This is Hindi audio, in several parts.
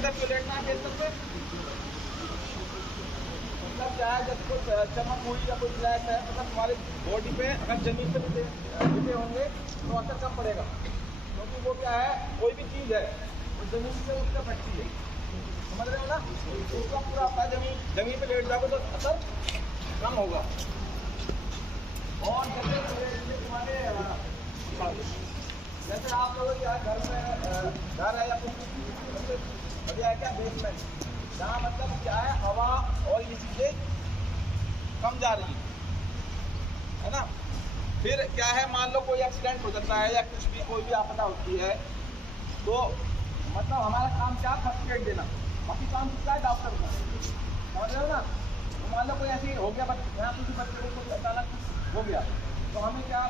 इधर क्यों लेटना है बिस्तर पे? मतलब क्या है, जब कुछ चमक हुई या कुछ फ्लैश है, मतलब तुम्हारी बॉडी पे अगर जमीन पे गिरे होंगे तो असर कम पड़ेगा, क्योंकि वो क्या है, कोई भी चीज़ है वो जमीन से उठ कर फटती है, समझ रहे हो ना? उसका पूरा आता है, जमीन पे लेट जाओगे तो असर कम होगा। और जैसे आप लोग क्या घर में घर है या कुछ बढ़िया है क्या, बेसमेंट, जहाँ मतलब क्या है, हवा और ये चीज़ें कम जा रही है ना। फिर क्या है, मान लो कोई एक्सीडेंट हो जाता है या कुछ भी, कोई भी आपदा होती है, तो मतलब हमारा काम क्या, फर्स्ट एड देना, बाकी काम किसका है, डॉक्टर का, समझ रहे हो ना? तो मान लो कोई ऐसी हो गया, यहाँ किसी बच्चे को अचानक हो गया, तो हमें क्या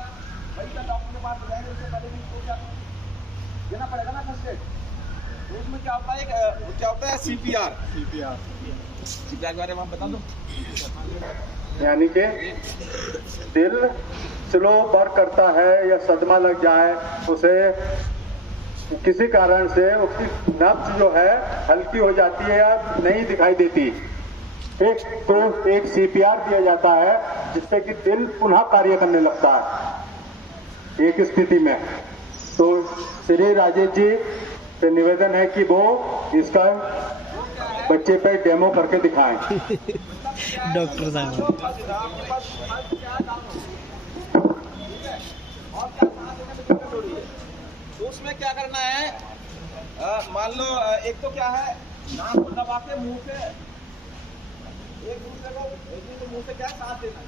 वही का डॉक्टर के पास जाएंगे, उससे पहले भी उसको क्या देना पड़ेगा ना, फर्स्ट एड। तो उसमें क्या होता है, क्या होता है, सीपीआर के बारे में आप बता दो। यानी कि दिल स्लो वर्क करता है या सदमा लग जाए, उसे किसी कारण से उसकी नब्ज जो है हल्की हो जाती है या नहीं दिखाई देती, एक सीपीआर दिया जाता है, जिससे कि दिल पुनः कार्य करने लगता है एक स्थिति में। तो श्री राजेश जी से निवेदन है कि वो इसका बच्चे पे डेमो करके दिखाएं। डॉक्टर साहब तो उसमें क्या करना है, मान लो एक तो क्या है, नाक को दबा के मुंह से एक दूसरे मुंह से क्या सांस देना है।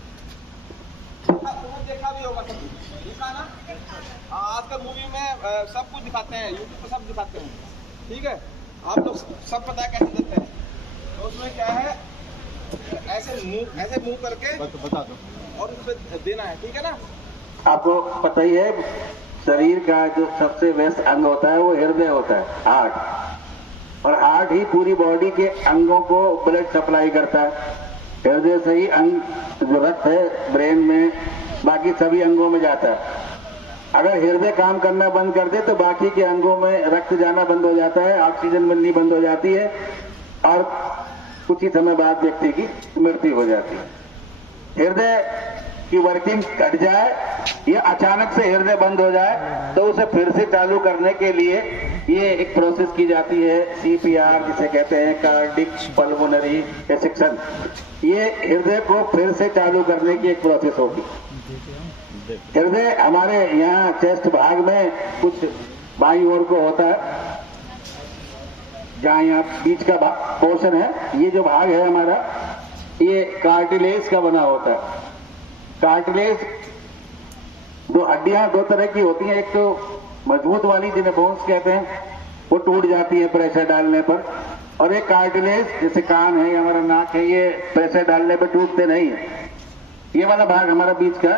तुमने देखा भी होगा, सब देखा ना, आजकल मूवी में सब कुछ दिखाते हैं, यूट्यूब पे सब दिखाते हैं, ठीक है, आप लोग सब पता है कैसे देते हैं। तो उसमें क्या है, ऐसे मुंह करके बता दो और उसमें देना है, ठीक है ना। आपको पता ही है, शरीर का जो सबसे व्यस्त अंग होता है वो हृदय होता है, हार्ट, और हार्ट ही पूरी बॉडी के अंगों को ब्लड सप्लाई करता है। हृदय से ही अंग जो रक्त है ब्रेन में बाकी सभी अंगों में जाता है। अगर हृदय काम करना बंद कर दे तो बाकी के अंगों में रक्त जाना बंद हो जाता है, ऑक्सीजन मिलनी बंद हो जाती है और कुछ ही समय बाद व्यक्ति की मृत्यु हो जाती है। हृदय की वर्किंग घट जाए या अचानक से हृदय बंद हो जाए तो उसे फिर से चालू करने के लिए ये एक प्रोसेस की जाती है, सीपीआर जिसे कहते हैं, कार्डिक पल्मोनरी रेसिक्शन। ये हृदय को फिर से चालू करने की एक प्रोसेस होगी। हृदय हमारे यहाँ चेस्ट भाग में कुछ बाईं ओर को होता है, जहाँ यहाँ बीच का पोर्शन है, ये जो भाग है हमारा, ये कार्टिलेज का बना होता है। कार्टिलेज दो हड्डियां दो तरह की होती हैं, एक तो मजबूत वाली जिन्हें बोन्स कहते हैं, वो टूट जाती है प्रेशर डालने पर, और एक कार्टिलेज जैसे कान है या हमारा नाक है, ये प्रेशर डालने पर टूटते नहीं है। ये वाला भाग हमारा बीच का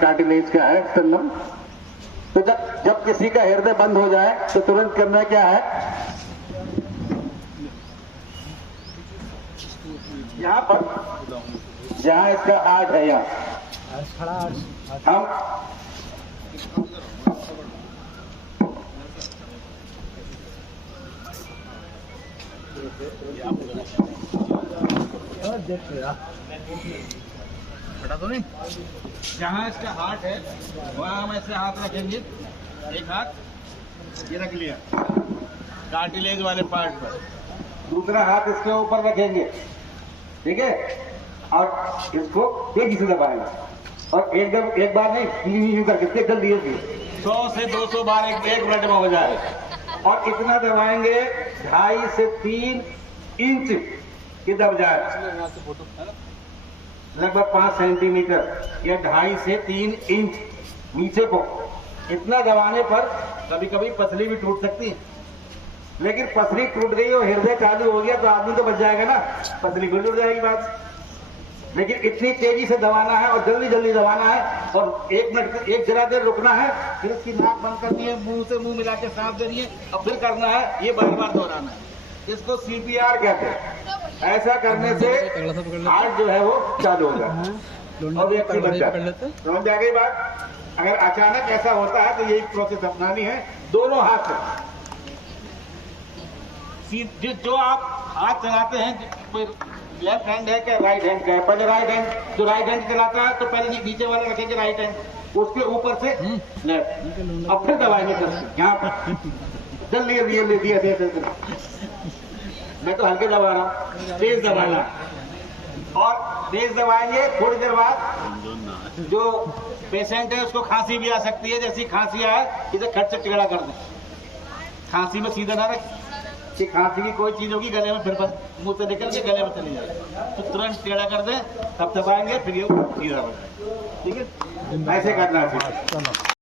कार्टिलेज का है, स्टर्नम। तो जब किसी का हृदय बंद हो जाए तो तुरंत करना क्या है, यहाँ पर जहाँ इसका हार्ट है, यहाँ हम बता दो नहीं, जहाँ इसका हार्ट है वहाँ हम ऐसे हाथ रखेंगे, एक हाथ ये रख लिया कार्टिलेज वाले पार्ट पर, दूसरा हाथ इसके ऊपर रखेंगे, ठीक है, और इसको तेजी से दबाएंगे, और एक बार नहीं करके जल्दी 100 से 200 बार एक मिनट में हो जाए, और इतना दबाएंगे 2.5 से 3 इंच की दब जाए, लगभग 5 सेंटीमीटर या 2.5 से 3 इंच नीचे को। इतना दबाने पर कभी कभी पसली भी टूट सकती है, लेकिन पसली टूट गई और हृदय चालू हो गया तो आदमी तो बच जाएगा ना, पसली भी टूट जाएगी बात। लेकिन इतनी तेजी से दबाना है और जल्दी जल्दी दबाना है, और 1 मिनट एक जरा देर रुकना है, फिर इसकी नाक बंद करनी है, मुंह से मुंह मिला के सांस देनी है, और फिर करना है, ये बार बार दोहराना है। इसको सीपीआर कहते हैं। ऐसा करने से हार्ट जो है वो चालू हो जाता है और व्यक्ति बच जाता है। समझ आ गई बात? अगर अचानक ऐसा होता है तो यही प्रोसेस अपनानी है, दोनों हाथ से जो आप हाथ चलाते हैं, कोई लेफ्ट हैंड है क्या राइट हैंड का है, पहले राइट हैंड, जो राइट हैंड चलाता है तो पहले नीचे वाला रखेंगे राइट हैंड, उसके ऊपर से लेफ्ट, अब फिर दबाएंगे यहाँ पर, जल्दी मैं तो हल्के दबा रहा हूँ, तेज दबाना, और तेज दबाएंगे। थोड़ी देर बाद जो पेशेंट है उसको खांसी भी आ सकती है, जैसी खांसी आए इसे खट से टेढ़ा कर दें, खांसी में सीधा ना रखें कि खांसी की कोई चीज होगी गले में, फिर बस मुंह से निकल के गले में चली जाए, तो तुरंत टेढ़ा कर दें, तब दबाएंगे, फिर ये सीधा हो जाए। ठीक है, ऐसे करना है।